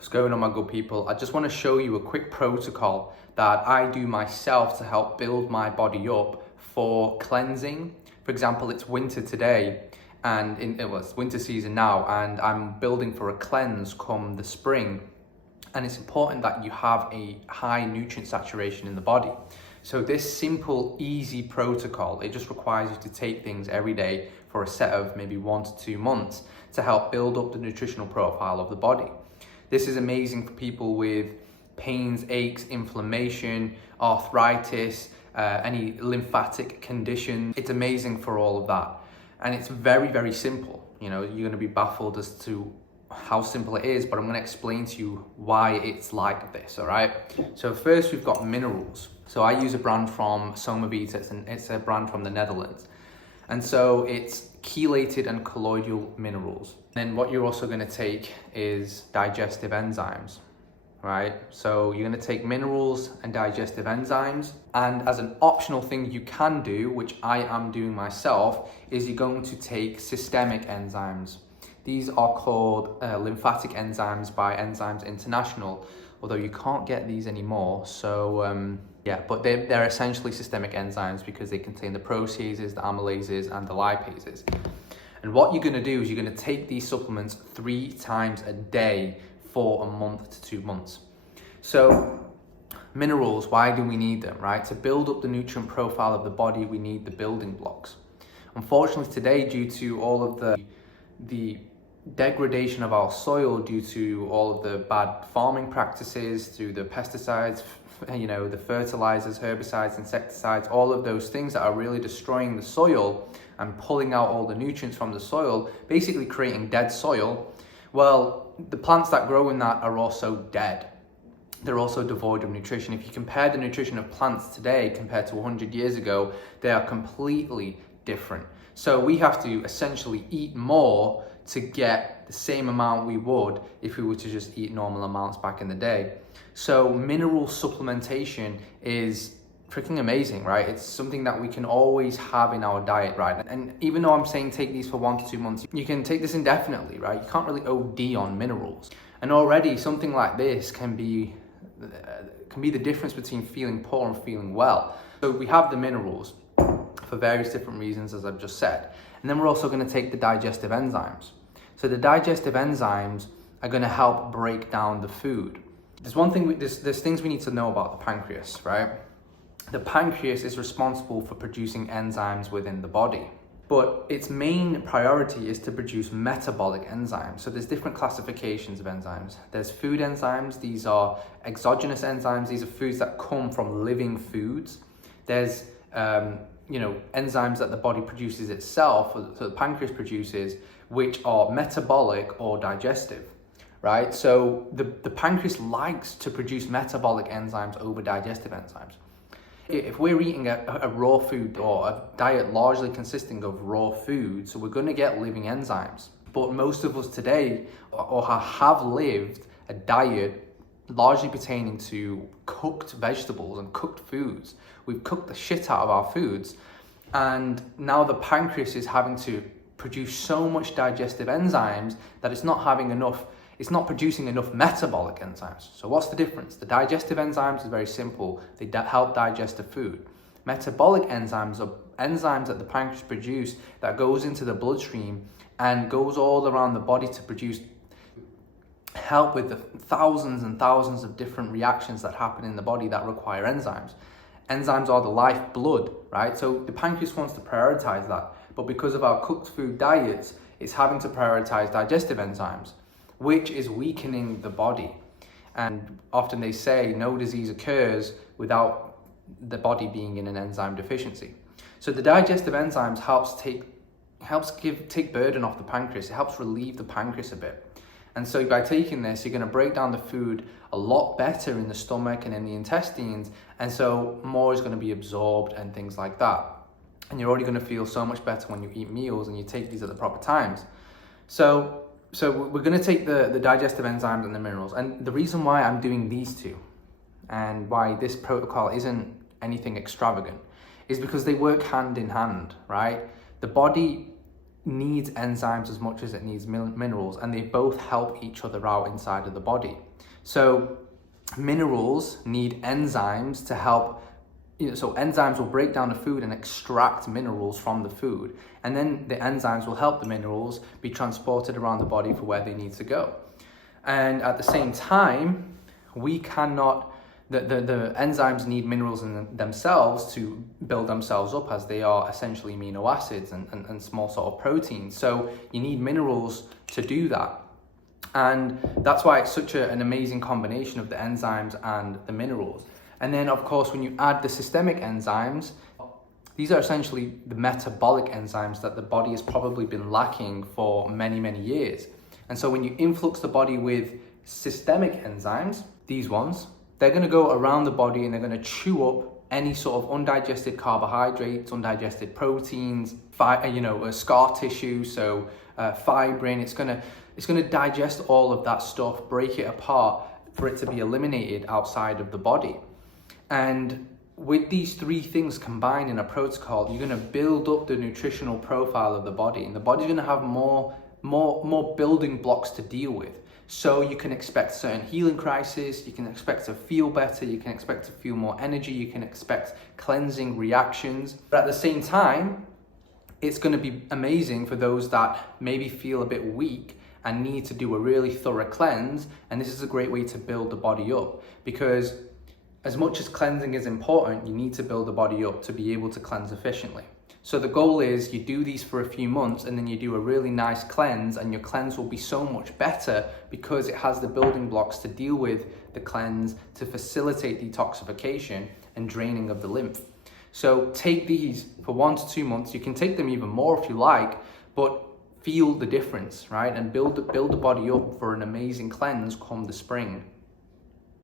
What's going on, my good people? I just want to show you a quick protocol that I do myself to help build my body up for cleansing. For example, it's winter today and it's winter season now, and I'm building for a cleanse come the spring. And it's important that you have a high nutrient saturation in the body. So this simple, easy protocol, it just requires you to take things every day for a set of maybe 1 to 2 months to help build up the nutritional profile of the body. This is amazing for people with pains, aches, inflammation, arthritis, any lymphatic condition. It's amazing for all of that. And it's very, very simple. You know, you're going to be baffled as to how simple it is, but I'm going to explain to you why it's like this, all right? So first, we've got minerals. So I use a brand from Somavita, it's a brand from the Netherlands. And so it's chelated and colloidal minerals. Then what you're also going to take is digestive enzymes, right? So you're going to take minerals and digestive enzymes. And as an optional thing you can do, which I am doing myself, is you're going to take systemic enzymes. These are called lymphatic enzymes by Enzymes International, although you can't get these anymore. So yeah, but they're essentially systemic enzymes because they contain the proteases, the amylases, and the lipases. And what you're going to do is you're going to take these supplements 3 times a day for a month to 2 months. So minerals, why do we need them, right? To build up the nutrient profile of the body, we need the building blocks. Unfortunately today, due to all of the degradation of our soil, due to all of the bad farming practices, through the pesticides, you know, the fertilizers, herbicides, insecticides, all of those things that are really destroying the soil and pulling out all the nutrients from the soil, basically creating dead soil. Well, the plants that grow in that are also dead. They're also devoid of nutrition. If you compare the nutrition of plants today compared to 100 years ago, they are completely different. So we have to essentially eat more to get the same amount we would if we were to just eat normal amounts back in the day. So mineral supplementation is freaking amazing, right? It's something that we can always have in our diet, right? And even though I'm saying take these for 1 to 2 months, you can take this indefinitely, right? You can't really OD on minerals. And already something like this can be the difference between feeling poor and feeling well. So we have the minerals for various different reasons, as I've just said. And then we're also going to take the digestive enzymes. So the digestive enzymes are going to help break down the food. There's things we need to know about the pancreas, right? The pancreas is responsible for producing enzymes within the body, but its main priority is to produce metabolic enzymes. So there's different classifications of enzymes. There's food enzymes. These are exogenous enzymes. These are foods that come from living foods. There's enzymes that the body produces itself, so the pancreas produces, which are metabolic or digestive, right? So the pancreas likes to produce metabolic enzymes over digestive enzymes. If we're eating a raw food or a diet largely consisting of raw food, so we're going to get living enzymes. But most of us today or have lived a diet largely pertaining to cooked vegetables and cooked foods. We've cooked the shit out of our foods, and now the pancreas is having to produce so much digestive enzymes that it's not producing enough metabolic enzymes. So what's the difference? The digestive enzymes is very simple. They help digest the food. Metabolic enzymes are enzymes that the pancreas produce that goes into the bloodstream and goes all around the body to help with the thousands and thousands of different reactions that happen in the body that require enzymes. Enzymes are the lifeblood, right? So the pancreas wants to prioritize that. But because of our cooked food diets, it's having to prioritize digestive enzymes, which is weakening the body. And often they say no disease occurs without the body being in an enzyme deficiency. So the digestive enzymes take burden off the pancreas. It helps relieve the pancreas a bit. And so by taking this, you're going to break down the food a lot better in the stomach and in the intestines. And so more is going to be absorbed and things like that. And you're already going to feel so much better when you eat meals and you take these at the proper times. So we're going to take the digestive enzymes and the minerals. And the reason why I'm doing these two and why this protocol isn't anything extravagant is because they work hand in hand, right? The body needs enzymes as much as it needs minerals, and they both help each other out inside of the body. So minerals need enzymes to help, so enzymes will break down the food and extract minerals from the food, and then the enzymes will help the minerals be transported around the body for where they need to go. And at the same time, we cannot, the enzymes need minerals in themselves to build themselves up, as they are essentially amino acids and small sort of proteins. So you need minerals to do that. And that's why it's such an amazing combination of the enzymes and the minerals. And then of course, when you add the systemic enzymes, these are essentially the metabolic enzymes that the body has probably been lacking for many, many years. And so when you influx the body with systemic enzymes, these ones, they're going to go around the body and they're going to chew up any sort of undigested carbohydrates, undigested proteins, scar tissue, so fibrin. It's going to digest all of that stuff, break it apart for it to be eliminated outside of the body. And with these three things combined in a protocol, you're going to build up the nutritional profile of the body, and the body's going to have more building blocks to deal with. So you can expect certain healing crises, you can expect to feel better, you can expect to feel more energy, you can expect cleansing reactions. But at the same time, it's going to be amazing for those that maybe feel a bit weak and need to do a really thorough cleanse. And this is a great way to build the body up, because as much as cleansing is important, you need to build the body up to be able to cleanse efficiently. So the goal is you do these for a few months and then you do a really nice cleanse, and your cleanse will be so much better because it has the building blocks to deal with the cleanse, to facilitate detoxification and draining of the lymph. So take these for 1 to 2 months. You can take them even more if you like, but feel the difference, right? And build the body up for an amazing cleanse come the spring.